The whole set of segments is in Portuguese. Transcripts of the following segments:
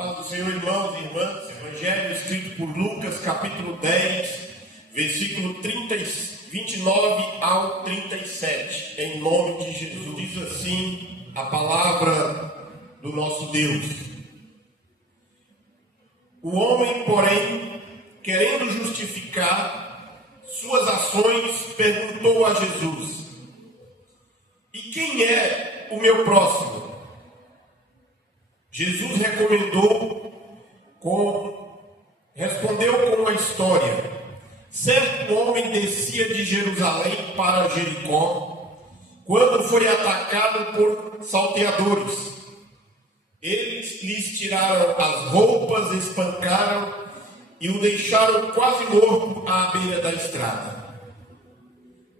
Paz do Senhor, irmãos e irmãs. Evangelho escrito por Lucas, capítulo 10, versículo 29 ao 37. Em nome de Jesus, diz assim a palavra do nosso Deus. O homem, porém, querendo justificar suas ações, perguntou a Jesus: e quem é o meu próximo? Jesus respondeu com uma história. Certo homem descia de Jerusalém para Jericó, quando foi atacado por salteadores. Eles lhes tiraram as roupas, espancaram e o deixaram quase morto à beira da estrada.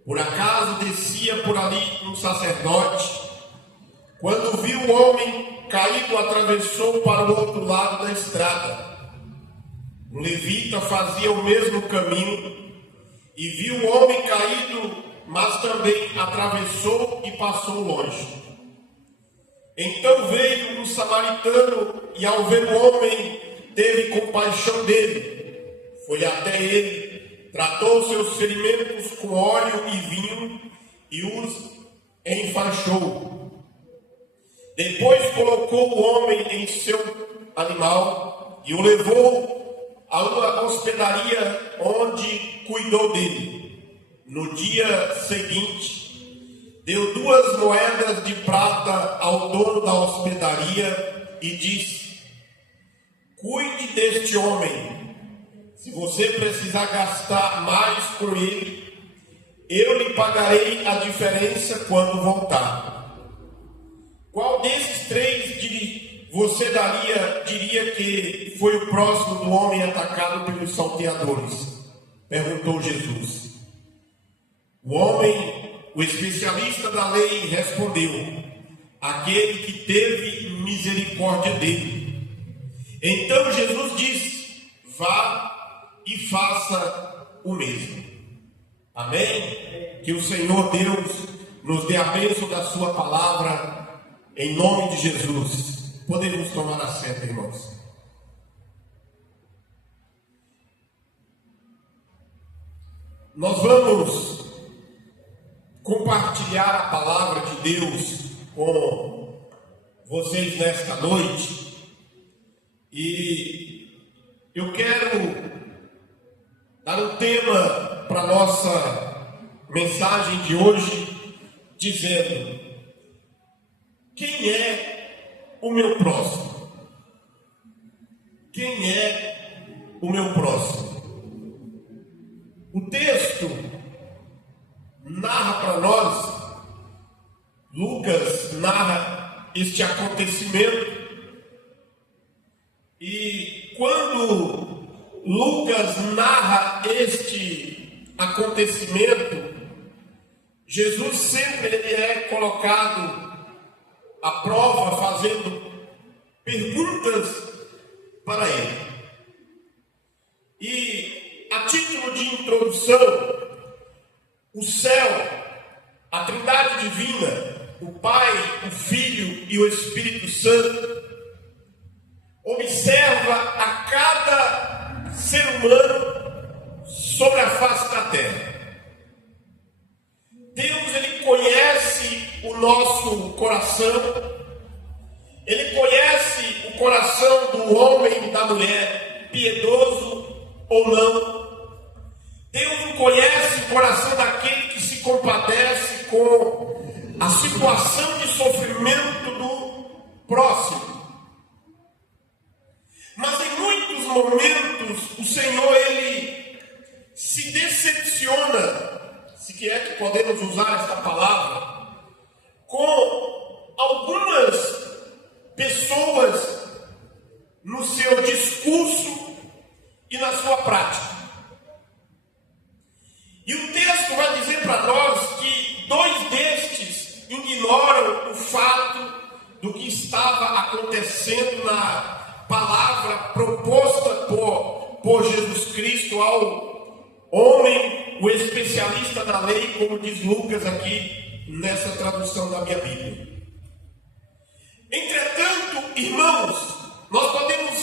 Por acaso descia por ali um sacerdote. Quando viu o homem caído, atravessou para o outro lado da estrada. Um levita fazia o mesmo caminho e viu o homem caído, mas também atravessou e passou longe. Então veio um samaritano e, ao ver o homem, teve compaixão dele. Foi até ele, tratou seus ferimentos com óleo e vinho e os enfaixou. Depois colocou o homem em seu animal e o levou a uma hospedaria onde cuidou dele. No dia seguinte, deu 2 moedas de prata ao dono da hospedaria e disse: cuide deste homem. Se você precisar gastar mais com ele, eu lhe pagarei a diferença quando voltar. Qual desses 3 você diria que foi o próximo do homem atacado pelos salteadores? Perguntou Jesus. O homem, o especialista da lei, respondeu: aquele que teve misericórdia dele. Então Jesus disse: vá e faça o mesmo. Amém? Que o Senhor Deus nos dê a bênção da sua palavra. Em nome de Jesus, podemos tomar assento, irmãos. Nós vamos compartilhar a palavra de Deus com vocês nesta noite. E eu quero dar um tema para a nossa mensagem de hoje, dizendo: quem é o meu próximo? Quem é o meu próximo? O texto narra para nós, Lucas narra este acontecimento, e quando Lucas narra este acontecimento, Jesus sempre é colocado à prova, fazendo perguntas para ele. E a título de introdução, o céu, a Trindade Divina, o Pai, o Filho e o Espírito Santo, observa a cada ser humano sobre a face da terra. Deus, ele conhece o nosso coração, ele conhece o coração do homem e da mulher, piedoso ou não. Deus conhece o coração daquele que se compadece com a situação de sofrimento do próximo. Mas em muitos momentos o Senhor, ele se decepciona, se é que podemos usar esta palavra, com algumas pessoas no seu discurso e na sua prática. E o texto vai dizer para nós que 2 destes ignoram o fato do que estava acontecendo na palavra proposta por Jesus Cristo ao homem, o especialista da lei, como diz Lucas aqui nessa tradução da minha Bíblia. Entretanto, irmãos, nós podemos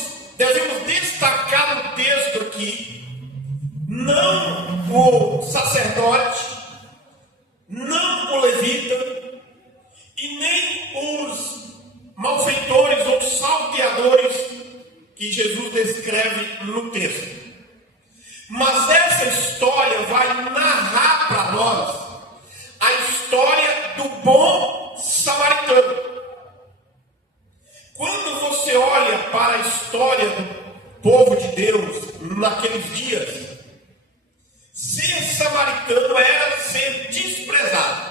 que Jesus descreve no texto. Mas essa história vai narrar para nós a história do bom samaritano. Quando você olha para a história do povo de Deus naqueles dias, ser samaritano era ser desprezado.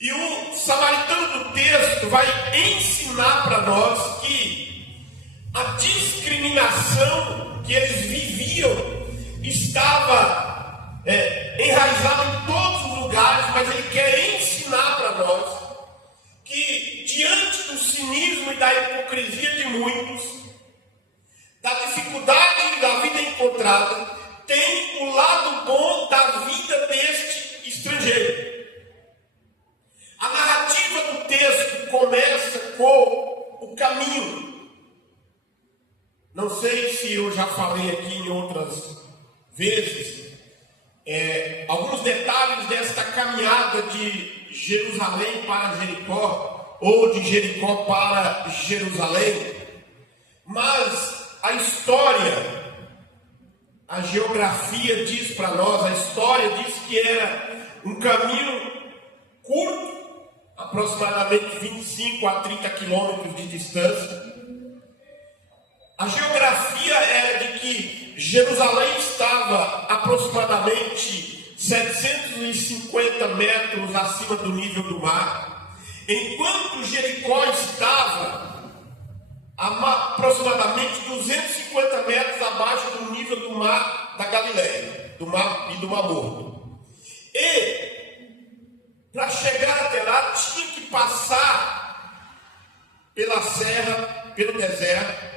E o samaritano do texto vai ensinar para nós que a discriminação que eles viviam estava enraizada em todos os lugares, mas ele quer ensinar para nós que diante do cinismo e da hipocrisia de muitos, da dificuldade da vida encontrada, tem o lado bom da vida deste estrangeiro. A narrativa do texto começa com o caminho. Não sei se eu já falei aqui em outras vezes, alguns detalhes desta caminhada de Jerusalém para Jericó, ou de Jericó para Jerusalém, mas a história, a geografia diz para nós, a história diz que era um caminho curto, aproximadamente 25 a 30 quilômetros de distância. A geografia era de que Jerusalém estava aproximadamente 750 metros acima do nível do mar, enquanto Jericó estava aproximadamente 250 metros abaixo do nível do mar da Galileia, do mar e do Mar Morto. E para chegar até lá tinha que passar pela serra, pelo deserto.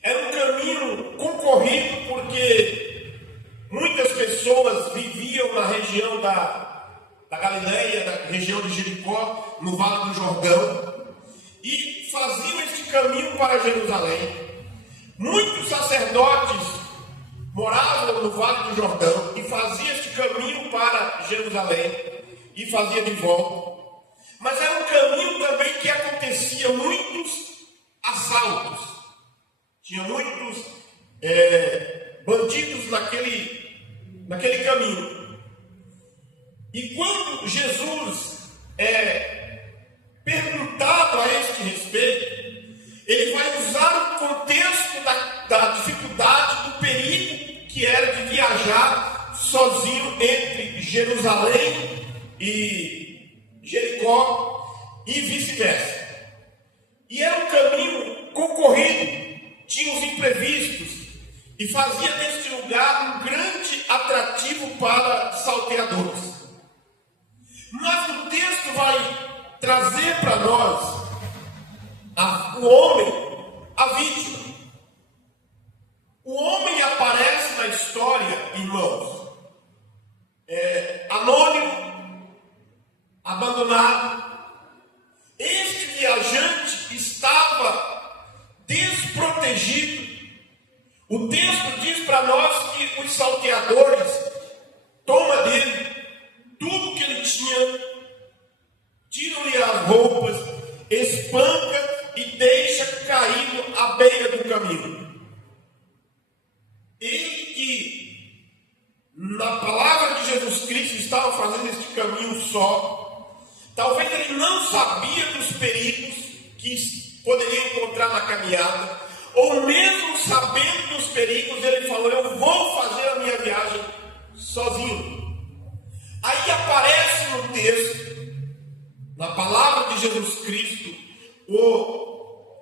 Era um caminho concorrido porque muitas pessoas viviam na região da Galileia, da região de Jericó, no Vale do Jordão, e faziam este caminho para Jerusalém. Muitos sacerdotes moravam no Vale do Jordão e faziam este caminho para Jerusalém e fazia de volta. Mas era um caminho também que acontecia muitos assaltos. Tinha muitos bandidos naquele caminho. E quando Jesus perguntado a este respeito, ele vai usar o contexto da dificuldade, do perigo que era de viajar sozinho entre Jerusalém e Jericó e vice-versa. E era um caminho concorrido. Tinha os imprevistos e fazia deste lugar um grande atrativo para salteadores. Mas o texto vai trazer para nós o homem, a vítima. O homem aparece na história, irmãos, anônimo, abandonado. Este viajante estava desprotegido. O texto diz para nós que os salteadores tomam dele tudo que ele tinha, tiram-lhe as roupas, espanca e deixa caído à beira do caminho. Ele que na palavra de Jesus Cristo estava fazendo este caminho só, talvez ele não sabia dos perigos que poderia encontrar na caminhada, ou mesmo sabendo dos perigos, ele falou: eu vou fazer a minha viagem sozinho. Aí aparece no texto, na palavra de Jesus Cristo, o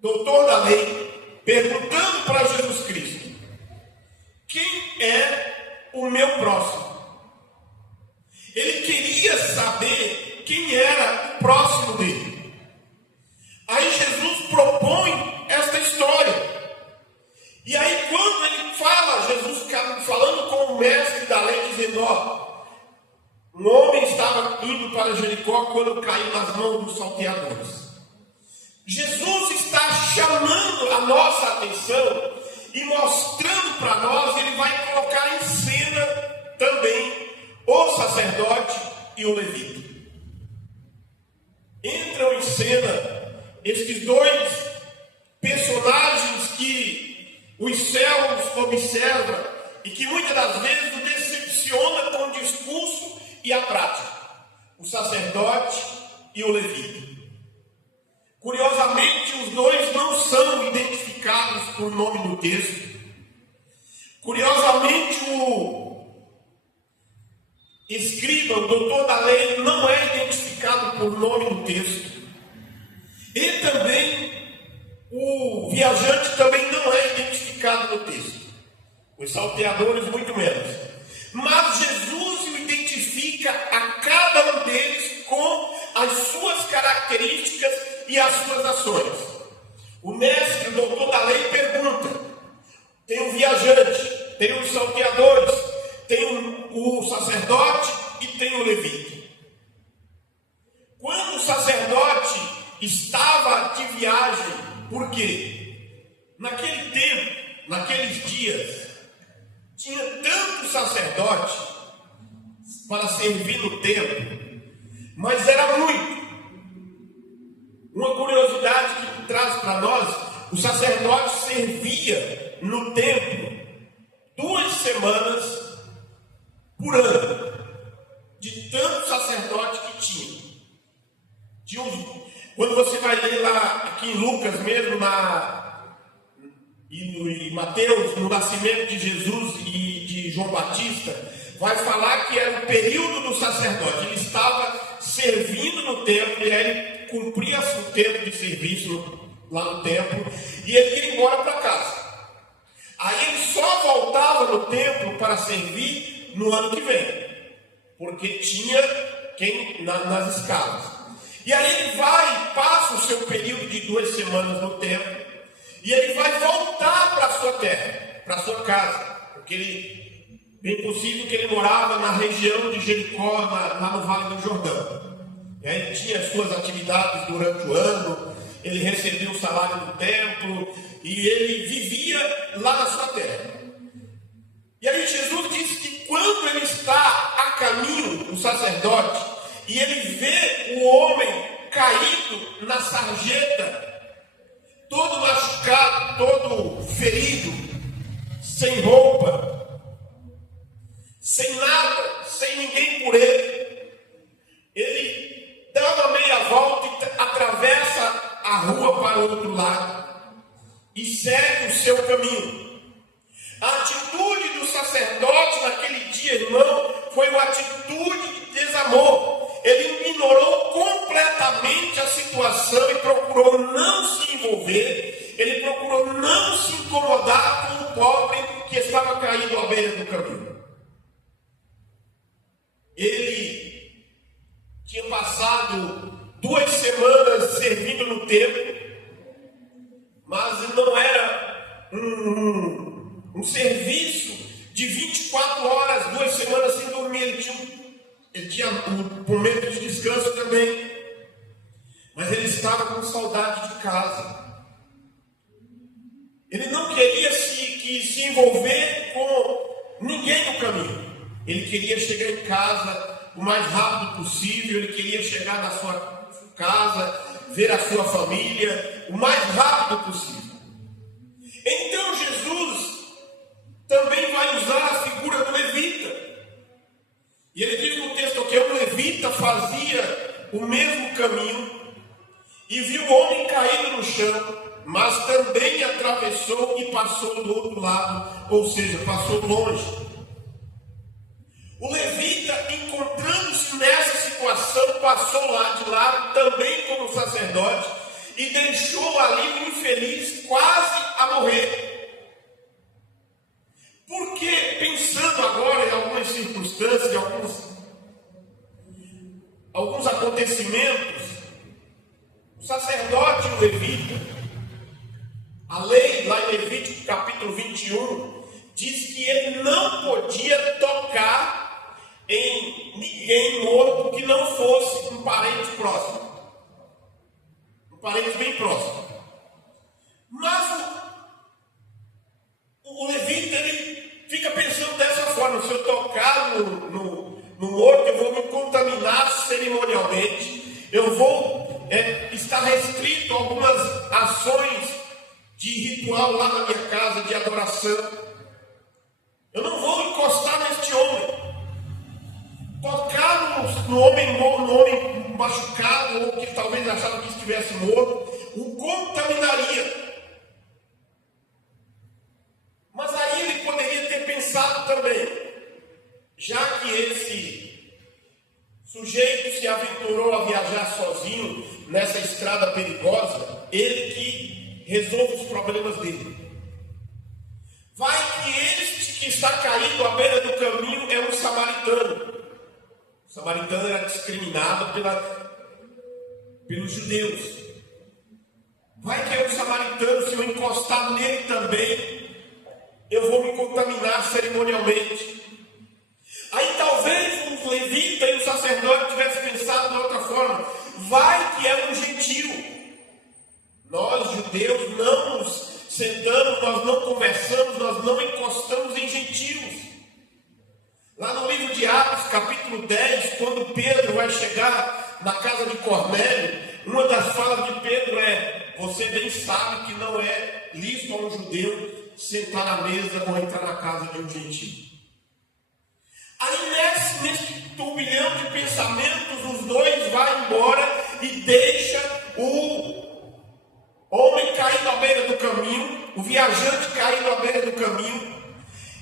doutor da lei perguntando para Jesus Cristo: quem é o meu próximo? Ele queria saber quem era o próximo dele. Aí Jesus propõe esta história. E aí quando ele fala, Jesus falando com o mestre da lei, dizendo: um homem estava indo para Jericó quando caiu nas mãos dos salteadores. Jesus está chamando a nossa atenção e mostrando para nós, ele vai colocar em cena também o sacerdote e o levita. Entram em cena estes dois personagens os céus observam e que muitas das vezes o decepciona com o discurso e a prática, o sacerdote e o levita. Curiosamente, os dois não são identificados por nome no texto. Curiosamente, o escriba, o doutor da lei, não é identificado por nome no texto. E também o viajante também não é identificado no texto. Os salteadores, muito menos. Mas Jesus o identifica a cada um deles com as suas características e as suas ações. O mestre, o doutor da lei, pergunta: tem um viajante, tem os salteadores, tem o sacerdote e tem o levita. Quando o sacerdote estava de viagem, por quê? Naquele tempo, naqueles dias, tinha tanto sacerdote para servir no templo, mas era muito. Uma curiosidade que traz para nós: o sacerdote servia no templo 2 semanas por ano, de tanto sacerdote que tinha. Quando você vai ler lá, aqui em Lucas mesmo, em Mateus, no nascimento de Jesus e de João Batista, vai falar que era o período do sacerdote. Ele estava servindo no templo, e aí ele cumpria o tempo de serviço lá no templo, e ele ia embora para casa. Aí ele só voltava no templo para servir no ano que vem, porque tinha quem nas escalas. E aí ele passa o seu período de 2 semanas no templo, e ele vai voltar para a sua terra, para a sua casa, porque bem possível que ele morava na região de Jericó, lá no Vale do Jordão. E aí ele tinha as suas atividades durante o ano, ele recebia o salário do templo, e ele vivia lá na sua terra. E aí Jesus disse que quando ele está a caminho, o sacerdote, e ele vê o homem caído na sarjeta, todo machucado, todo ferido, sem roupa, sem nada, sem ninguém por ele, ele dá uma meia volta e atravessa a rua para o outro lado e segue o seu caminho. A atitude do sacerdote naquele dia, irmão, foi uma atitude de desamor. Ele ignorou completamente a situação e procurou não se envolver. Ele procurou não se incomodar com o pobre que estava caído à beira do caminho. Ele tinha passado 2 semanas servindo no templo, mas não era um serviço de 24 horas, 2 semanas sem dormir. Ele tinha um momento de descanso também, mas ele estava com saudade de casa. Ele não queria se envolver com ninguém no caminho. Ele queria chegar em casa o mais rápido possível. Ele queria chegar na sua casa, ver a sua família o mais rápido possível. Então Jesus também vai usar a figura do levita. E ele diz no texto que o levita fazia o mesmo caminho e viu o homem caído no chão, mas também atravessou e passou do outro lado, ou seja, passou longe. O levita, encontrando-se nessa situação, passou lá de lado, também como sacerdote, e deixou ali o infeliz quase a morrer. Porque, pensando agora em algumas circunstâncias, alguns acontecimentos, o sacerdote e o levita, a lei lá em Levítico capítulo 21, diz que ele não podia tocar em ninguém morto que não fosse um parente próximo, um parente bem próximo. Mas o levita, ele fica pensando dessa forma: se eu tocar no morto, eu vou me contaminar cerimonialmente, eu vou estar restrito a algumas ações de ritual lá na minha casa de adoração. Eu não vou encostar neste homem. Tocar no homem machucado, ou que talvez achava que estivesse morto, o contaminaria. Mas aí ele poderia ter pensado também, já que esse sujeito se aventurou a viajar sozinho nessa estrada perigosa, ele que resolve os problemas dele. Vai que este que está caído à beira do caminho é um samaritano. O samaritano era discriminado pelos judeus. Vai que é um samaritano, se eu encostar nele também, eu vou me contaminar cerimonialmente. Aí talvez o levita e o sacerdote tivessem pensado de outra forma. Vai que é um gentio. Nós, judeus, não nos sentamos, nós não conversamos, nós não encostamos em gentios. Lá no livro de Atos, capítulo 10, quando Pedro vai chegar na casa de Cornélio, uma das falas de Pedro é: você bem sabe que não é lícito a um judeu sentar na mesa ou entrar na casa de um gentio. Aí nesse turbilhão de pensamentos, os dois vão embora e deixa o homem caído à beira do caminho, o viajante caído à beira do caminho.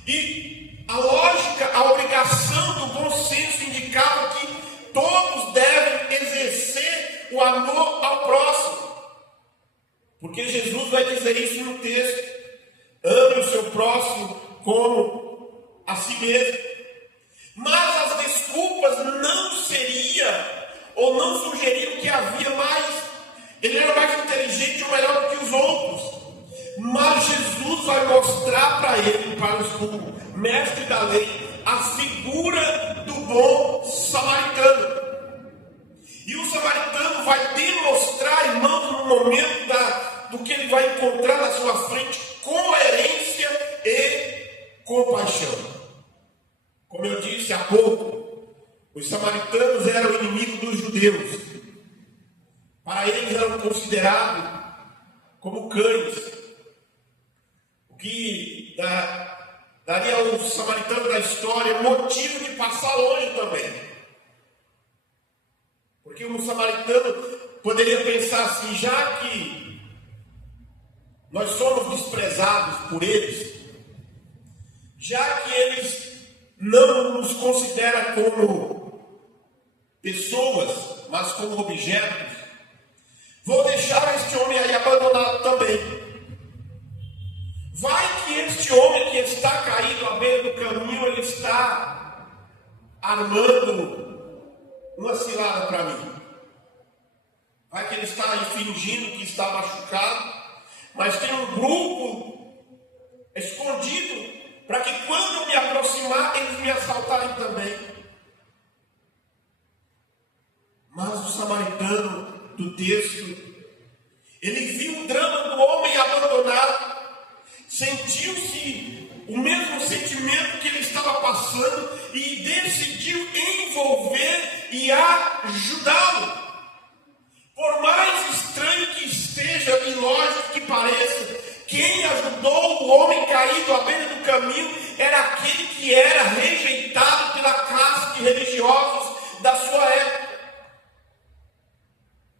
E a lógica, a obrigação do bom senso indicava que todos devem exercer o amor ao próximo. Porque Jesus vai dizer isso no texto: ame o seu próximo como a si mesmo. Mas as desculpas não seria, ou não sugeriam que havia mais. Ele era mais inteligente ou melhor do que os outros. Mas Jesus vai mostrar para ele, para o mestre da lei, a figura do bom samaritano. E o samaritano vai demonstrar, irmãos, no momento do que ele vai encontrar na sua frente, coerência e compaixão. Como eu disse há pouco, os samaritanos eram inimigos dos judeus. Para eles eram considerados como cães, o que daria ao samaritano da história motivo de passar longe também. Porque um samaritano poderia pensar assim: já que nós somos desprezados por eles, já que eles não nos consideram como pessoas, mas como objetos, vou deixar este homem aí abandonado também. Vai que este homem que está caído à beira do caminho, ele está armando uma cilada para mim. Vai que ele está aí fingindo que está machucado, mas tem um grupo escondido para que quando eu me aproximar, eles me assaltarem também. Mas o samaritano do texto, ele viu o drama do homem abandonado, sentiu-se o mesmo sentimento que ele estava passando e decidiu envolver e ajudá-lo. Por mais estranho que esteja e ilógico que pareça, quem ajudou o homem caído à beira do caminho era aquele que era rejeitado pela classe de religiosos da sua época.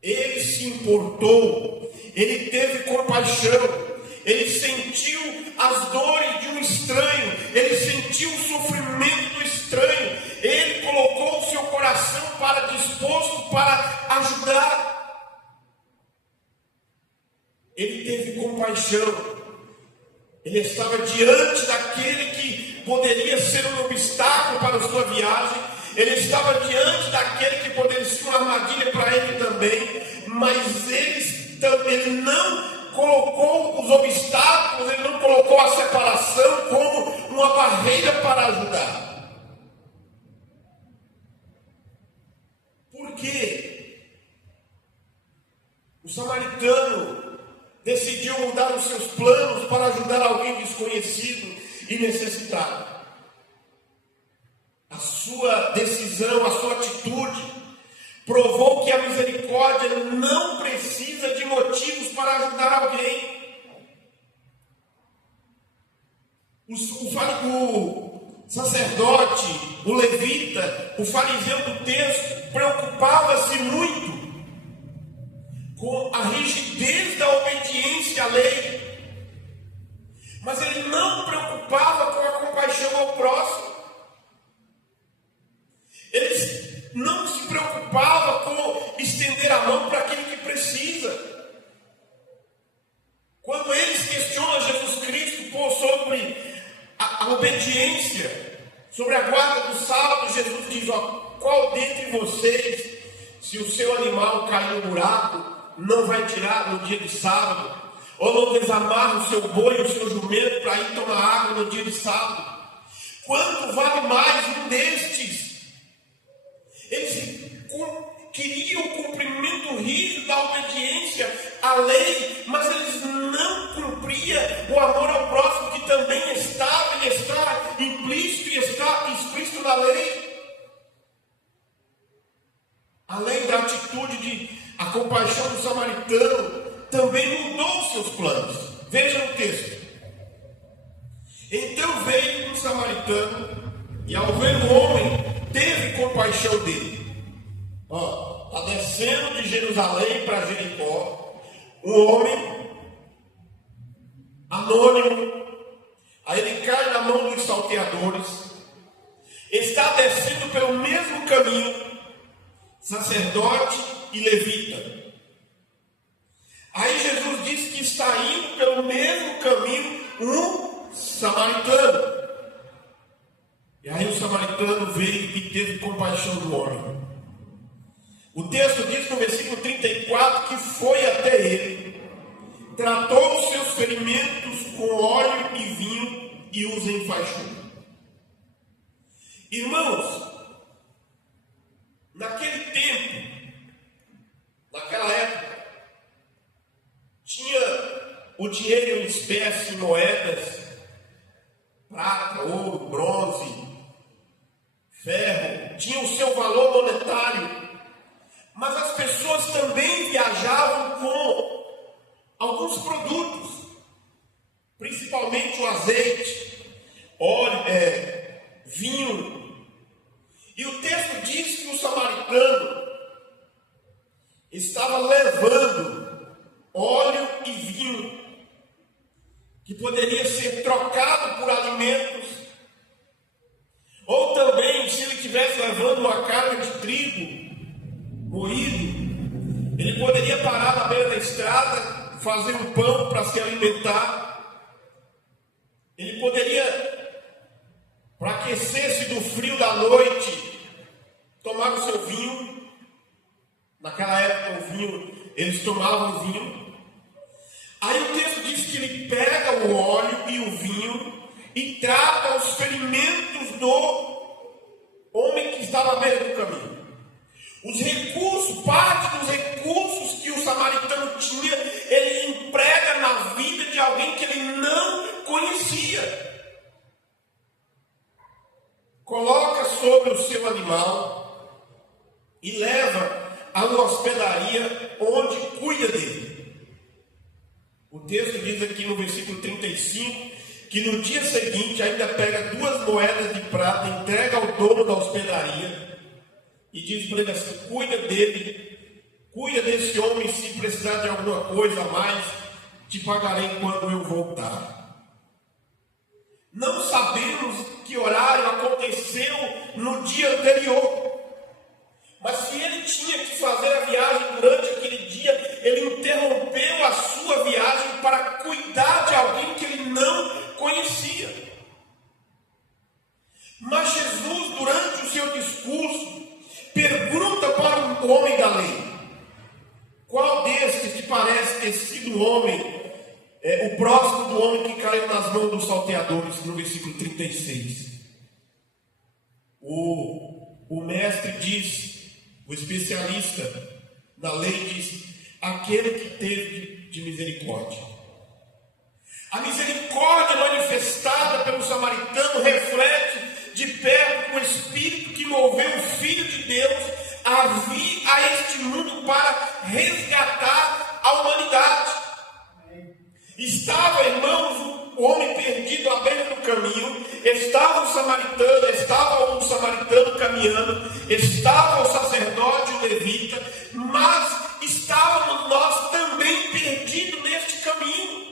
Ele se importou, ele teve compaixão, ele sentiu as dores de um estranho, ele sentiu o sofrimento do estranho, ele colocou o seu coração disposto para ajudar. Ele teve compaixão. Ele estava diante daquele que poderia ser um obstáculo para a sua viagem. Ele estava diante daquele que poderia ser uma armadilha para ele também. Mas ele não colocou os obstáculos, ele não colocou a separação como uma barreira para ajudar. Por quê? O samaritano decidiu mudar os seus planos para ajudar alguém desconhecido e necessitado. A sua decisão, a sua atitude provou que a misericórdia não precisa de motivos para ajudar alguém. o sacerdote, o levita, o fariseu do texto, preocupava-se muito com a rigidez da obediência à lei, mas ele não preocupava com a compaixão ao próximo. Ele não se preocupava com estender a mão para aquele que precisa. Quando eles questionam Jesus Cristo sobre a obediência, sobre a guarda do sábado, Jesus diz: qual dentre vocês, se o seu animal cair no buraco, não vai tirar no dia de sábado? Ou não desamarra o seu boi, o seu jumento, para ir tomar água no dia de sábado? Quanto vale mais um destes? Eles queriam o cumprimento rígido da obediência à lei, mas eles não cumpriam o amor ao próximo, que também estava e está implícito e está explícito na lei. Além da atitude a compaixão do samaritano também mudou os seus planos. Veja o texto. Então veio um samaritano e, ao ver o homem, teve compaixão dele. Está descendo de Jerusalém para Jericó um homem anônimo. Aí ele cai na mão dos salteadores. Está descendo pelo mesmo caminho, sacerdote e levita. Aí Jesus diz que está indo pelo mesmo caminho um samaritano. E aí o samaritano veio e teve compaixão do homem. O texto diz no versículo 34 que foi até ele, tratou os seus ferimentos com óleo e vinho e os enfaixou. Irmãos, naquele tempo, naquela época, tinha o dinheiro em espécie, moedas, prata, ouro, bronze, ferro, tinha o seu valor monetário, mas as pessoas também viajavam com alguns produtos, principalmente o azeite, óleo, vinho. E o texto diz que o samaritano estava levando óleo e vinho, que poderia ser trocado por alimentos, ou também, se ele estivesse levando uma carga de trigo moído, ele poderia parar na beira da estrada, fazer um pão para se alimentar. Ele poderia, para aquecer-se do frio da noite, tomar o seu vinho. Naquela época o vinho, eles tomavam vinho. Aí o texto diz que ele pega o óleo e o vinho e trata os ferimentos do homem que estava à beira do caminho. Os recursos, parte dos recursos que o samaritano tinha, ele emprega na vida de alguém que ele não conhecia. Coloca sobre o seu animal e leva a uma hospedaria onde cuida dele. O texto diz aqui no versículo 35 que no dia seguinte ainda pega 2 moedas de prata, entrega ao dono da hospedaria e diz para ele assim: cuida dele, cuida desse homem, se precisar de alguma coisa a mais, te pagarei quando eu voltar. Não sabemos que horário aconteceu no dia anterior, mas se ele tinha que fazer a viagem durante aquele dia, ele interrompeu a sua viagem para cuidar de alguém que ele não conhecia. Mas Jesus, durante o seu discurso, pergunta para o homem da lei: qual destes te parece ter sido o homem, o próximo do homem que caiu nas mãos dos salteadores? No versículo 36. O mestre diz, o especialista na lei diz: aquele que teve de misericórdia. A misericórdia manifestada pelo samaritano reflete de perto o Espírito que moveu o Filho de Deus a vir a este mundo para resgatar a humanidade. Estava, irmãos, o homem perdido à beira do caminho, estava o samaritano caminhando, estava o sacerdote, o levita, mas estávamos nós também perdidos neste caminho.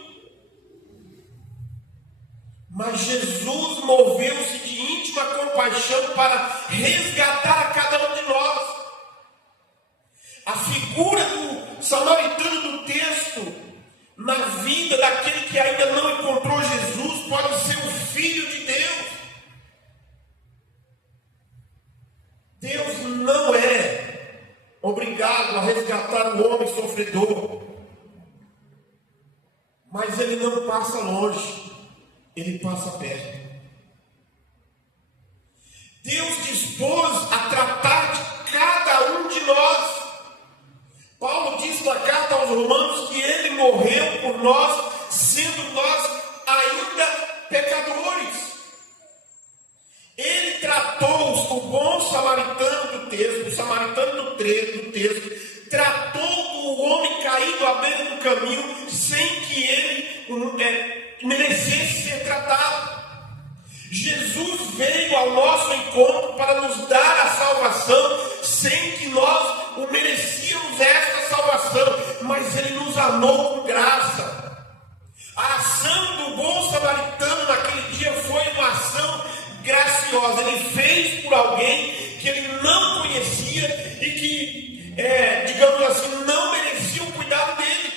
Mas Jesus moveu-se de íntima compaixão para resgatar a cada um de nós. A figura do samaritano do texto, na vida daquele que ainda não encontrou Jesus, pode ser o Filho de Deus. Deus não é obrigado a resgatar o homem sofredor, mas Ele não passa longe, Ele passa perto. Deus dispôs a tratar de cada um de nós. Paulo diz na carta aos Romanos que Ele morreu por nós, sendo nós ainda pecadores. Ele tratou o bom samaritano do texto, o samaritano do texto, tratou do homem caído à beira do caminho, sem que ele merecesse ser tratado. Jesus veio ao nosso encontro para nos dar a salvação, sem que nós o merecíamos esta salvação, mas Ele nos amou com graça. A ação do bom samaritano naquele dia foi uma ação graciosa. Ele fez por alguém que ele não conhecia e que, digamos assim, não merecia o cuidado dele.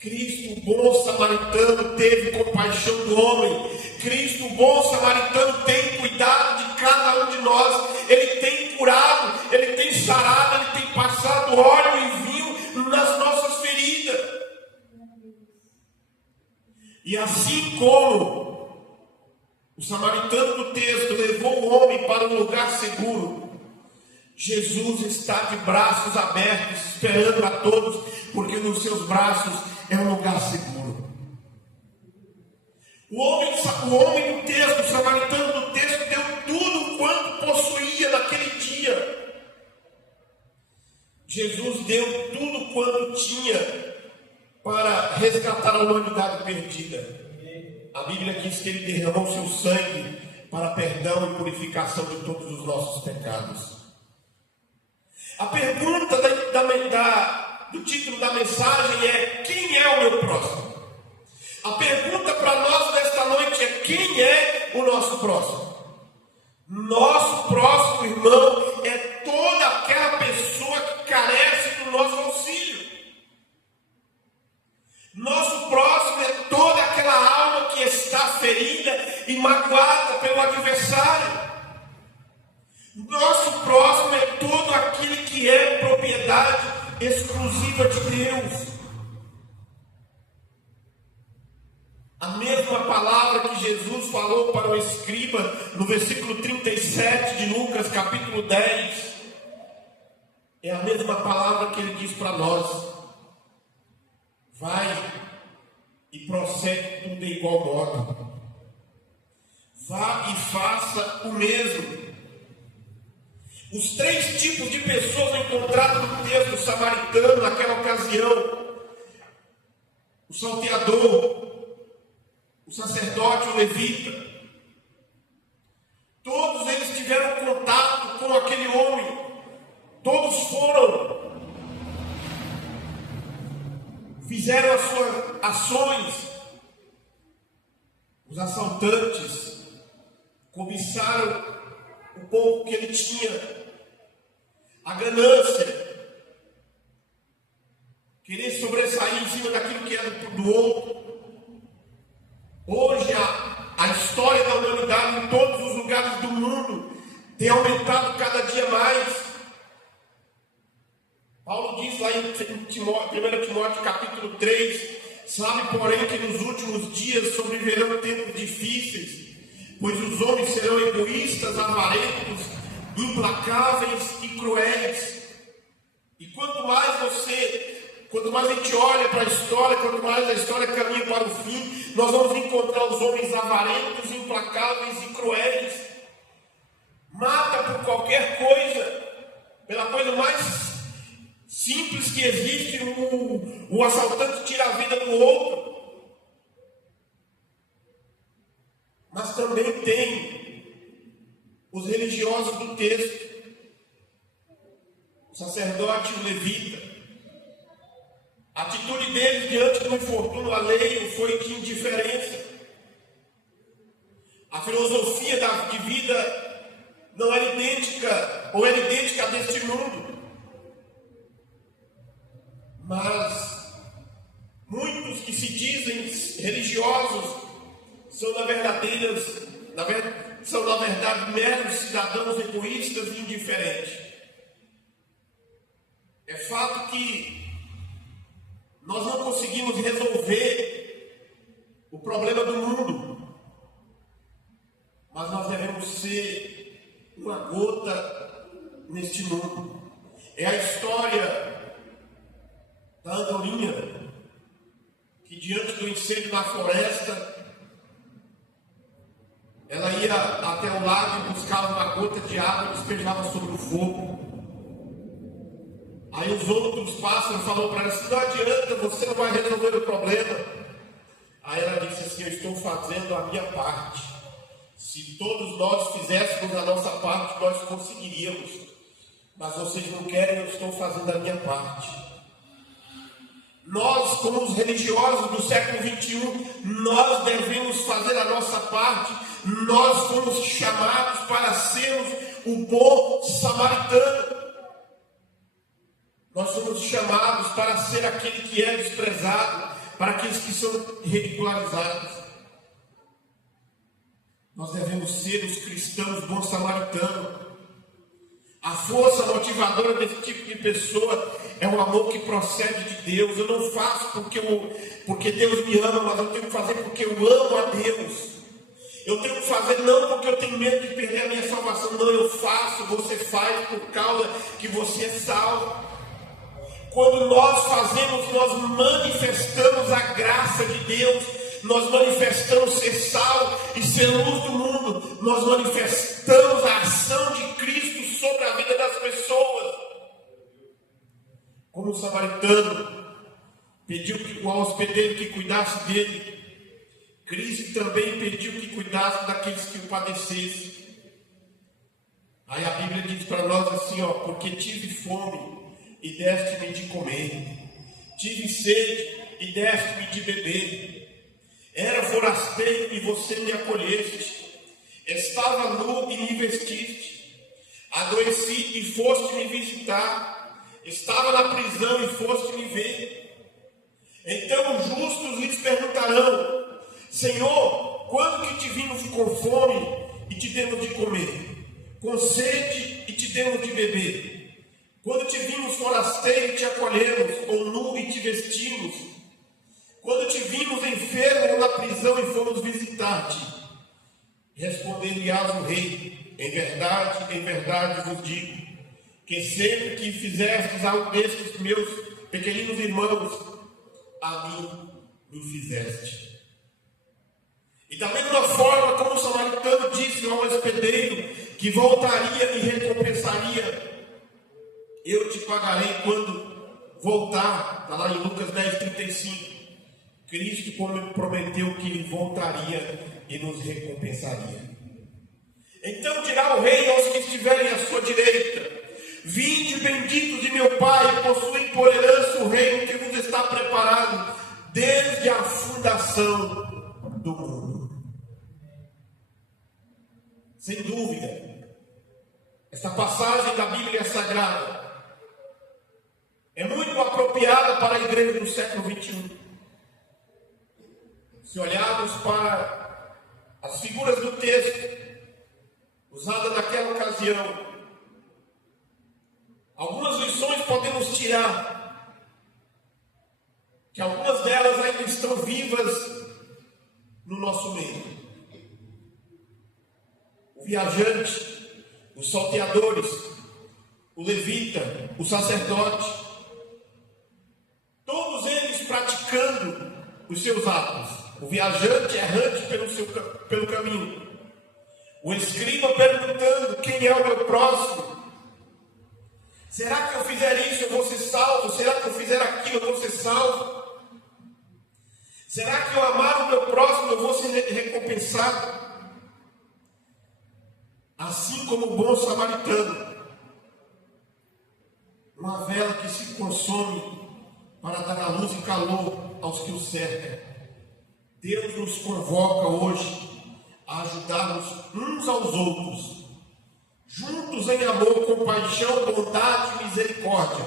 Cristo, o bom samaritano, teve compaixão do homem. Cristo, o bom samaritano, tem cuidado de cada um de nós. Ele tem curado, Ele tem sarado, Ele tem passado óleo e vinho nas nossas feridas. E assim como o samaritano do texto levou o homem para um lugar seguro, Jesus está de braços abertos, esperando a todos, porque nos seus braços é um lugar seguro. O homem do texto, o samaritano do texto, deu tudo quanto possuía naquele dia. Jesus deu tudo quanto tinha para resgatar a humanidade perdida. A Bíblia diz que Ele derramou seu sangue para perdão e purificação de todos os nossos pecados. A pergunta do título da mensagem é: quem é o meu próximo? A pergunta para nós nesta noite é: quem é o nosso próximo? Nosso próximo, irmão, é toda aquela pessoa que carece do nosso auxílio. Nosso próximo é toda aquela alma que está ferida e magoada pelo adversário. Nosso próximo é todo aquele que é propriedade exclusiva de Deus. A mesma palavra que Jesus falou para o escriba no versículo 37 de Lucas, capítulo 10, é a mesma palavra que Ele diz para nós. Vai e procede tudo de igual modo. Vá e faça o mesmo. Os três tipos de pessoas encontradas no texto samaritano naquela ocasião: o salteador, o sacerdote, o levita, todos eles tiveram contato com aquele homem. Todos fizeram as suas ações. Os assaltantes cobiçaram o pouco que ele tinha, a ganância, querer sobressair em cima daquilo que era do outro. Hoje a história da humanidade em todos os lugares do mundo tem aumentado cada dia mais. Paulo diz lá em 1 Timóteo capítulo 3: sabe, porém, que nos últimos dias sobrevirão tempos difíceis, pois os homens serão egoístas, avarentos, implacáveis e cruéis. E quanto mais a gente olha para a história, quanto mais a história caminha para o fim, nós vamos encontrar os homens avarentos, implacáveis e cruéis. Mata por qualquer coisa, pela coisa mais simples que existe, o assaltante tira a vida do outro. Mas também tem os religiosos do texto, o sacerdote e o levita. A atitude deles diante do infortúnio alheio foi de indiferença. A filosofia de vida não era idêntica, ou era idêntica à deste mundo. Mas muitos que se dizem religiosos são na verdade meros cidadãos egoístas e indiferentes. É fato que nós não conseguimos resolver o problema do mundo, mas nós devemos ser uma gota neste mundo. É a história da andorinha que, diante do incêndio na floresta, ela ia até o lago e buscava uma gota de água e despejava sobre o fogo. Aí os outros pássaros falaram para ela assim: não adianta, você não vai resolver o problema. Aí ela disse assim: eu estou fazendo a minha parte. Se todos nós fizéssemos a nossa parte, nós conseguiríamos. Mas vocês não querem, eu estou fazendo a minha parte. Nós, como os religiosos do século XXI, nós devemos fazer a nossa parte. Nós fomos chamados para sermos o bom samaritano. Nós somos chamados para ser aquele que é desprezado, para aqueles que são ridicularizados. Nós devemos ser os cristãos bons samaritanos. A força motivadora desse tipo de pessoa é o amor que procede de Deus. Eu não faço porque Deus me ama, mas eu tenho que fazer porque eu amo a Deus. Eu tenho que fazer não porque eu tenho medo de perder a minha salvação. Não, eu faço, você faz por causa que você é salvo. Quando nós fazemos, nós manifestamos a graça de Deus, nós manifestamos ser sal e ser luz do mundo, nós manifestamos a ação de Cristo sobre a vida das pessoas. Como o samaritano pediu ao hospedeiro que cuidasse dele, Cristo também pediu que cuidasse daqueles que o padecessem. Aí a Bíblia diz para nós assim, porque tive fome e deste-me de comer, tive sede e deste-me de beber, era forasteiro e você me acolheste, estava nu e me vestiste, adoeci e foste me visitar, estava na prisão e foste me ver. Então os justos lhes perguntarão: Senhor, quando que te vimos com fome e te demos de comer, com sede e te demos de beber? Quando te vimos forasteiro e te acolhemos, ou nu e te vestimos? Quando te vimos enfermo ou na prisão e fomos visitar-te? Responder-lhe-ás o rei: em verdade vos digo, que sempre que fizestes algo destes meus pequeninos irmãos, a mim me fizeste. E da mesma forma como o samaritano disse ao hospedeiro que voltaria e recompensaria: eu te pagarei quando voltar. Está lá em Lucas 10:35. Cristo prometeu que voltaria e nos recompensaria. Então dirá o rei aos que estiverem à sua direita: vinde, benditos de meu Pai, possuem por herança o reino que vos está preparado desde a fundação do mundo. Sem dúvida, esta passagem da Bíblia Sagrada é muito apropriada para a igreja do século XXI. Se olharmos para as figuras do texto usadas naquela ocasião, algumas lições podemos tirar, que algumas delas ainda estão vivas no nosso meio. O viajante, os salteadores, o levita, o sacerdote, todos eles praticando os seus atos. O viajante errante pelo caminho, o escriba perguntando: quem é o meu próximo? Será que eu fizer isso eu vou ser salvo? Será que eu fizer aquilo eu vou ser salvo? Será que eu amar o meu próximo eu vou ser recompensado? assim como o bom samaritano, uma vela que se consome para dar a luz e calor aos que o cercam. Deus nos convoca hoje a ajudarmos uns aos outros, juntos em amor, compaixão, bondade e misericórdia,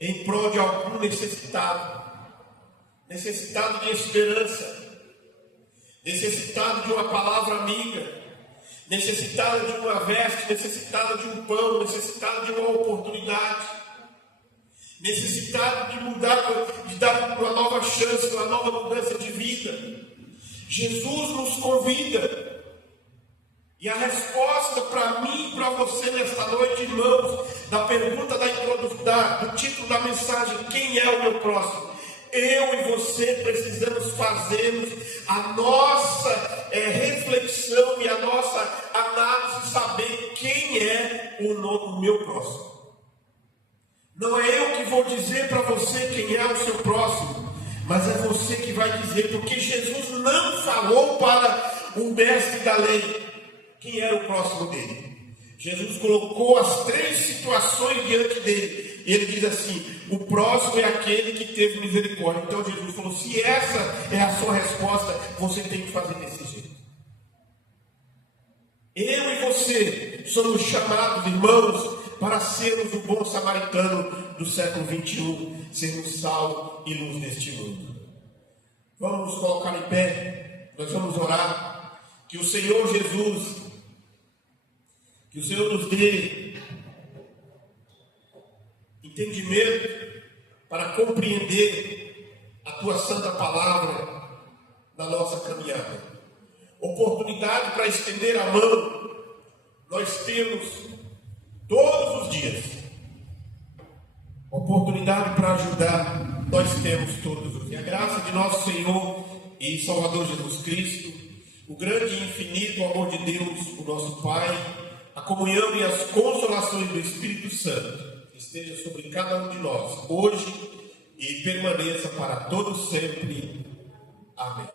em prol de algum necessitado de esperança, necessitado de uma palavra amiga, necessitado de uma veste, necessitado de um pão, necessitado de uma oportunidade, necessitado de mudar, de dar uma nova chance, uma nova mudança de vida. Jesus nos convida. E a resposta para mim e para você nesta noite, irmãos, da pergunta do título da mensagem, quem é o meu próximo? Eu e você precisamos fazermos a nossa reflexão e a nossa análise, saber quem é o meu próximo. Não é eu que vou dizer para você quem é o seu próximo, mas é você que vai dizer, porque Jesus não falou para o mestre da lei quem era o próximo dele. Jesus colocou as 3 situações diante dele. E ele diz assim: o próximo é aquele que teve misericórdia. Então Jesus falou: se essa é a sua resposta, você tem que fazer desse jeito. Eu e você somos chamados, irmãos, para sermos o bom samaritano do século 21, sermos sal e luz neste mundo. Vamos nos colocar em pé, nós vamos orar, que o Senhor Jesus, que o Senhor nos dê entendimento para compreender a Tua Santa Palavra na nossa caminhada. Oportunidade para estender a mão, nós temos todos os dias. Oportunidade para ajudar, nós temos todos os dias. A graça de nosso Senhor e Salvador Jesus Cristo, o grande e infinito amor de Deus, o nosso Pai, a comunhão e as consolações do Espírito Santo esteja sobre cada um de nós, hoje e permaneça para todos sempre. Amém.